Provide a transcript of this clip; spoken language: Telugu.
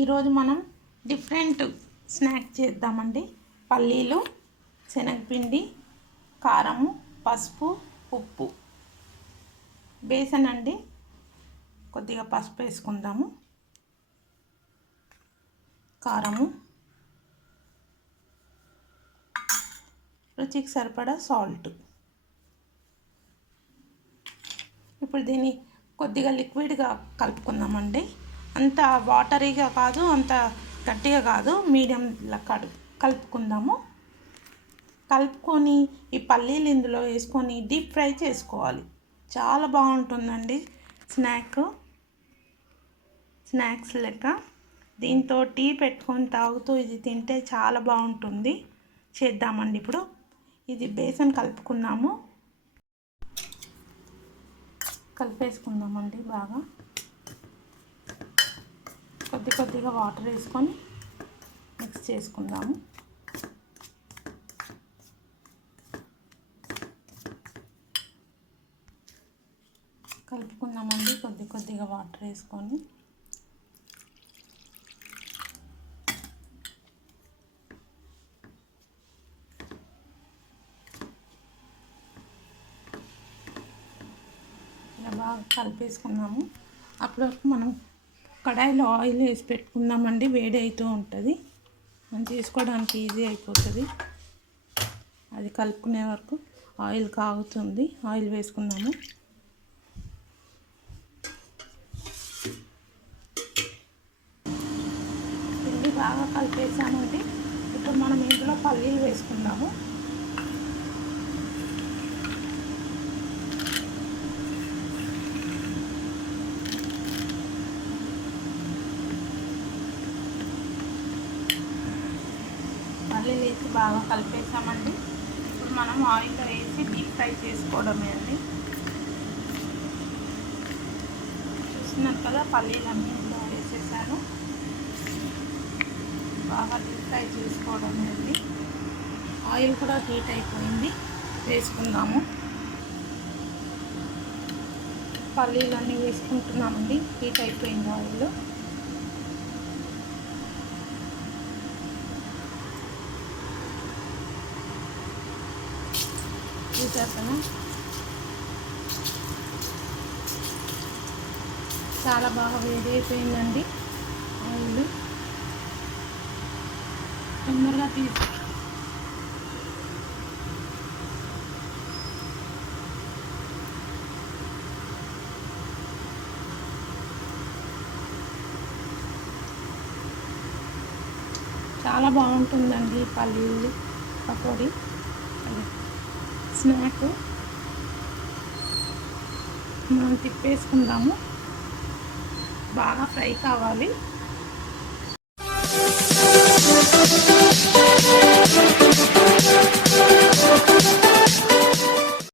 ఈరోజు మనం డిఫరెంట్ స్నాక్ చేద్దామండి. పల్లీలు, శనగపిండి, కారము, పసుపు, ఉప్పు, బేసన్ అండి. కొద్దిగా పసుపు వేసుకుందాము, కారము, రుచికి సరిపడా సాల్ట్. ఇప్పుడు దీన్ని కొద్దిగా లిక్విడ్గా కలుపుకుందామండి. అంత వాటరీగా కాదు, అంత గట్టిగా కాదు, మీడియంలా కలుపుకుందాము. కలుపుకొని ఈ పల్లీలు ఇందులో వేసుకొని డీప్ ఫ్రై చేసుకోవాలి. చాలా బాగుంటుందండి స్నాక్స్ లెక్క. దీంతో టీ పెట్టుకొని తాగుతూ ఇది తింటే చాలా బాగుంటుంది. చేద్దామండి. ఇప్పుడు ఇది బేసన్ కలిపేసుకుందామండి. బాగా కొద్దిగా వాటర్ వేసుకొని మిక్స్ చేసుకుందాము. కలుపుకుందామండి కొద్దిగా వాటర్ వేసుకొని. ఇలా బాగా కలిపేసుకుందాము. అప్పటి వరకు మనం కడాయిలో ఆయిల్ వేసి పెట్టుకుందామండి. వేడి అవుతూ ఉంటుంది, మనం చేసుకోవడానికి ఈజీ అయిపోతుంది. అది కలుపుకునే వరకు ఆయిల్ కాగుతుంది. ఆయిల్ వేసుకున్నాము. పిండి బాగా కలిపేసామండి. ఇప్పుడు మనం ఇందులో పల్లీలు వేసుకుందాము. పల్లీలు వేసి బాగా కలిపేసామండి. ఇప్పుడు మనం ఆయిల్లో వేసి డీప్ ఫ్రై చేసుకోవడమే అండి. చూస్తున్నారు కదా, పల్లీలన్నీ ఇందులో వేసేసాను. బాగా డీప్ ఫ్రై చేసుకోవడమే అండి. ఆయిల్ కూడా హీట్ అయిపోయింది, వేసుకుందాము. పల్లీలన్నీ వేసుకుంటున్నామండి. హీట్ అయిపోయింది ఆయిల్. చూసారు కదా, చాలా బాగా వేడి అయిపోయిందండి ఆయిల్. తొందరగా చాలా బాగుంటుందండి పల్లీలు పకోడీ స్నాక్. మనం తిప్పేసుకుందాము. బాగా ఫ్రై కావాలి.